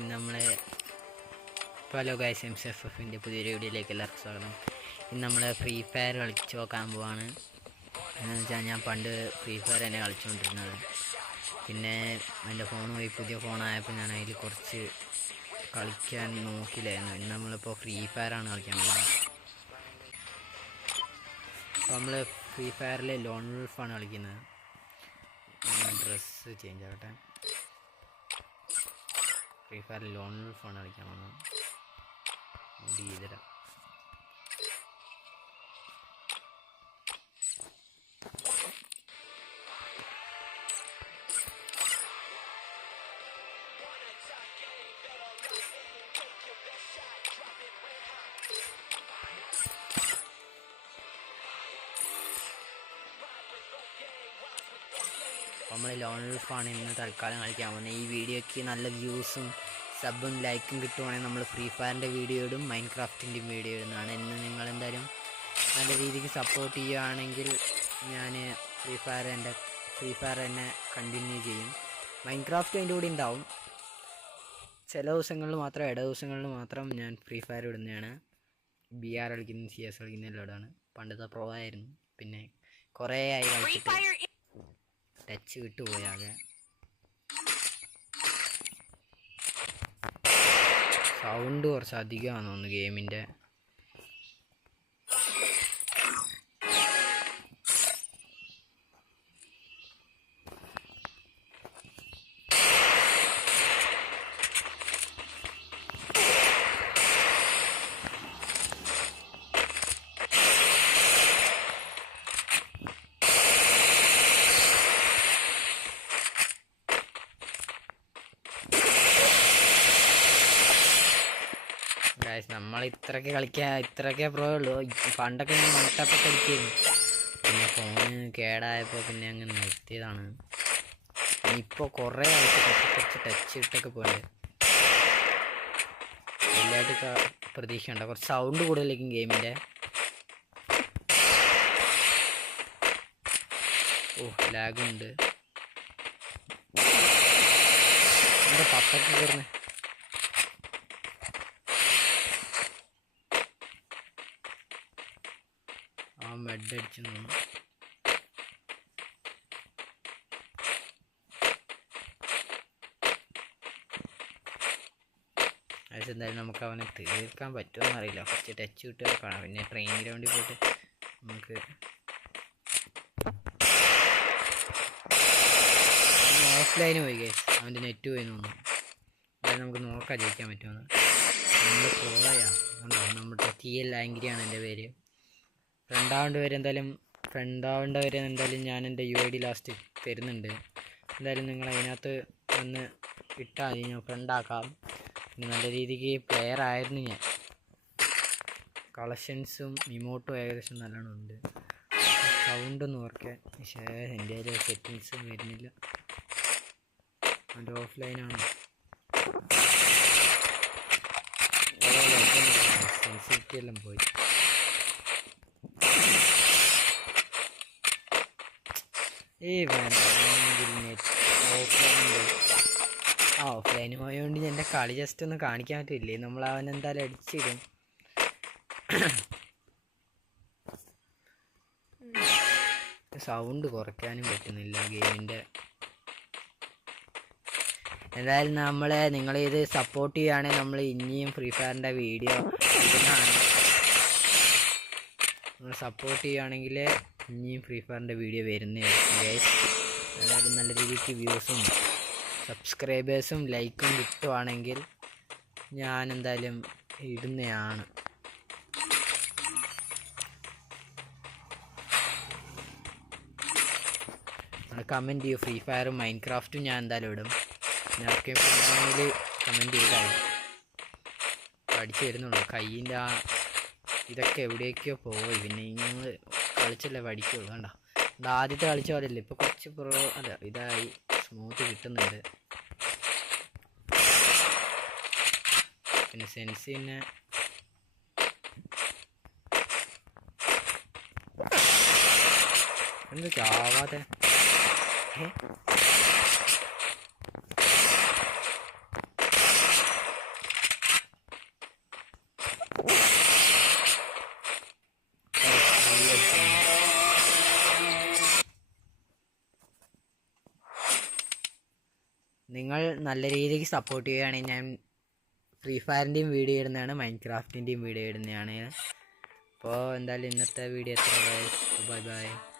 നമ്മളെ hello guys, MCFFൻ്റെ പുതിയൊരു വീഡിയോയിലേക്ക് എല്ലാവർക്കും സ്വാഗതം. ഇന്ന് നമ്മൾ ഫ്രീ ഫയർ കളിച്ച് നോക്കാൻ പോവാണ്. എന്ന് വെച്ചാൽ ഞാൻ പണ്ട് ഫ്രീ ഫയർ തന്നെ കളിച്ചുകൊണ്ടിരുന്നത്. പിന്നെ എൻ്റെ ഫോൺ പോയി പുതിയ ഫോണായപ്പോൾ ഞാൻ അതിൽ കുറച്ച് കളിക്കാൻ നോക്കില്ലായിരുന്നു. ഇന്ന് നമ്മളിപ്പോൾ ഫ്രീ ഫയറാണ് കളിക്കാൻ പോകുന്നത്. അപ്പോൾ നമ്മൾ ഫ്രീ ഫയറിൽ ലോൺ വുൾഫാണ് കളിക്കുന്നത്. ഡ്രസ്സ് ചേഞ്ച് ആകട്ടെ. ഫ്രീ ഫയറിൽ ലോൺ വുൾഫാണ് കളിക്കാൻ പോകുന്നത്. മുടി ചെയ്തിടാം. നമ്മൾ ലോൺ വുൾഫാണ് ഇന്ന് തൽക്കാലം കളിക്കാൻ പോകുന്നത്. ഈ വീഡിയോയ്ക്ക് നല്ല വ്യൂസും സബും ലൈക്കും കിട്ടുവാണെങ്കിൽ നമ്മൾ ഫ്രീ ഫയറിൻ്റെ വീഡിയോ ഇടും, മൈൻക്രാഫ്റ്റിൻ്റെയും വീഡിയോ ഇടുന്നതാണ്. ഇന്ന് നിങ്ങളെന്തായാലും നല്ല രീതിക്ക് സപ്പോർട്ട് ചെയ്യുകയാണെങ്കിൽ ഞാൻ ഫ്രീ ഫയർ തന്നെ കണ്ടിന്യൂ ചെയ്യും. മൈൻക്രാഫ്റ്റ് അതിൻ്റെ കൂടെ ഉണ്ടാവും. ചില ദിവസങ്ങളിൽ മാത്രം, ഇട ദിവസങ്ങളിൽ മാത്രം ഞാൻ ഫ്രീ ഫയർ ഇടുന്നതാണ്. BR കളിക്കുന്ന, CS കളിക്കുന്ന എല്ലായിടാണ്. പണ്ടത്തെ പ്രോ ആയിരുന്നു. പിന്നെ കുറേ ആയി കളിച്ചിട്ട് ടച്ച് വിട്ടുപോയാകെ. സൗണ്ട് കുറച്ച് അധികമാണെന്ന് തോന്നുന്നു ഗെയിമിൻ്റെ. നമ്മൾ ഇത്രയൊക്കെ പ്രോ ഉള്ളൂ. പണ്ടൊക്കെ ഞാൻ മട്ടപ്പൊക്കെ അടിക്കായിരുന്നു. പിന്നെ ഫോണ് കേടായപ്പോൾ പിന്നെ അങ്ങ് നിർത്തിയതാണ്. ഇപ്പോൾ കുറേ ആയിട്ട് കുറച്ച് ടച്ച് ഇട്ടൊക്കെ പോയിട്ട് വലിയതായിട്ട് പ്രതീക്ഷ ഉണ്ട്. കുറച്ച് സൗണ്ട് കൂടുതലായിരിക്കും ഗെയിമിൻ്റെ. ലാഗുണ്ട്. എന്താ പത്തൊക്കെ കയറുന്നത്? മെഡ് അടിച്ചു തോന്നുന്നു. എന്തായാലും നമുക്ക് അവനെ തീർക്കാൻ പറ്റുമെന്ന് അറിയില്ല. കുറച്ച് ടച്ച് കിട്ടുക കാണാം. പിന്നെ ട്രെയിനിങ് ഗ്രൗണ്ടിൽ പോയിട്ട് നമുക്ക് ഓഫ്ലൈന് പോയി ഗൈസ്. അവൻ്റെ നെറ്റ് പോയി തോന്നുന്നു. എന്തായാലും നമുക്ക് നോക്കാം ജയിക്കാൻ പറ്റുമെന്ന്. നമ്മൾ പോയാ നമ്മുടെ TL ആംഗ്രിയാണ് എൻ്റെ പേര്. ഫ്രണ്ടാവേണ്ട വരെ എന്തായാലും ഞാൻ എൻ്റെ UID ലാസ്റ്റ് തരുന്നുണ്ട്. എന്തായാലും നിങ്ങൾ അതിനകത്ത് വന്ന് ഇട്ടാൽ ഞാൻ ഫ്രണ്ടാക്കാം. പിന്നെ നല്ല രീതിക്ക് പ്ലെയർ ആയിരുന്നു ഞാൻ. കളക്ഷൻസും ഇമോട്ടും ഏകദേശം നല്ലോണം ഉണ്ട്. സൗണ്ടൊന്നും ഓർക്കാൻ പക്ഷേ എൻ്റെ സെറ്റിങ്സും വരുന്നില്ല. അതിൻ്റെ ഓഫ്ലൈനാണ്. സെൻസിറ്റിവിറ്റി എല്ലാം പോയി. ഓഫ്ലൈൻ പോയതുകൊണ്ട് എൻ്റെ കളി ജസ്റ്റ് ഒന്ന് കാണിക്കാൻ പറ്റില്ലേ. നമ്മൾ അവനെന്തായാലും അടിച്ചിടും. സൗണ്ട് കുറയ്ക്കാനും പറ്റുന്നില്ല ഗെയിമിൻ്റെ. എന്തായാലും നിങ്ങളിത് സപ്പോർട്ട് ചെയ്യുകയാണെങ്കിൽ നമ്മൾ ഇനിയും ഫ്രീ ഫയറിൻ്റെ വീഡിയോ ഇടുന്നതാണ്. നിങ്ങൾ സപ്പോർട്ട് ചെയ്യുകയാണെങ്കിൽ ഇനിയും ഫ്രീ ഫയറിൻ്റെ വീഡിയോ വരുന്നതായിരിക്കും ഗൈസ്. അതായത് നല്ല രീതിക്ക് വ്യൂസും സബ്സ്ക്രൈബേഴ്സും ലൈക്കും കിട്ടുവാണെങ്കിൽ ഞാൻ എന്തായാലും ഇടുന്നതാണ്. കമൻറ്റ് ചെയ്യൂ. ഫ്രീ ഫയറും മൈൻക്രാഫ്റ്റും ഞാൻ എന്തായാലും ഇടും. ഞാനൊക്കെ കമൻറ്റ് ചെയ്താൽ പഠിച്ചു വരുന്നുള്ളൂ. കയ്യിൻ്റെ ഇതൊക്കെ എവിടേക്കോ പോയി. പിന്നെ നിങ്ങൾ കളിച്ചല്ലേ പഠിക്കുള്ളൂ. വേണ്ട, ഇത് ആദ്യത്തെ കളിച്ച പോലെയല്ലേ. ഇപ്പോൾ കുറച്ച് ഇതായി സ്മൂത്ത് കിട്ടുന്നുണ്ട്. പിന്നെ സെൻസിന് എന്ത് ചാവാതെ നിങ്ങൾ നല്ല രീതിക്ക് സപ്പോർട്ട് ചെയ്യുകയാണെങ്കിൽ ഞാൻ ഫ്രീ ഫയറിൻ്റെയും വീഡിയോ ഇടുന്നതാണ്, മൈൻക്രാഫ്റ്റിൻ്റെയും വീഡിയോ ഇടുന്നതാണ്. അപ്പോൾ എന്തായാലും ഇന്നത്തെ വീഡിയോ എത്ര ബൈ ബൈ.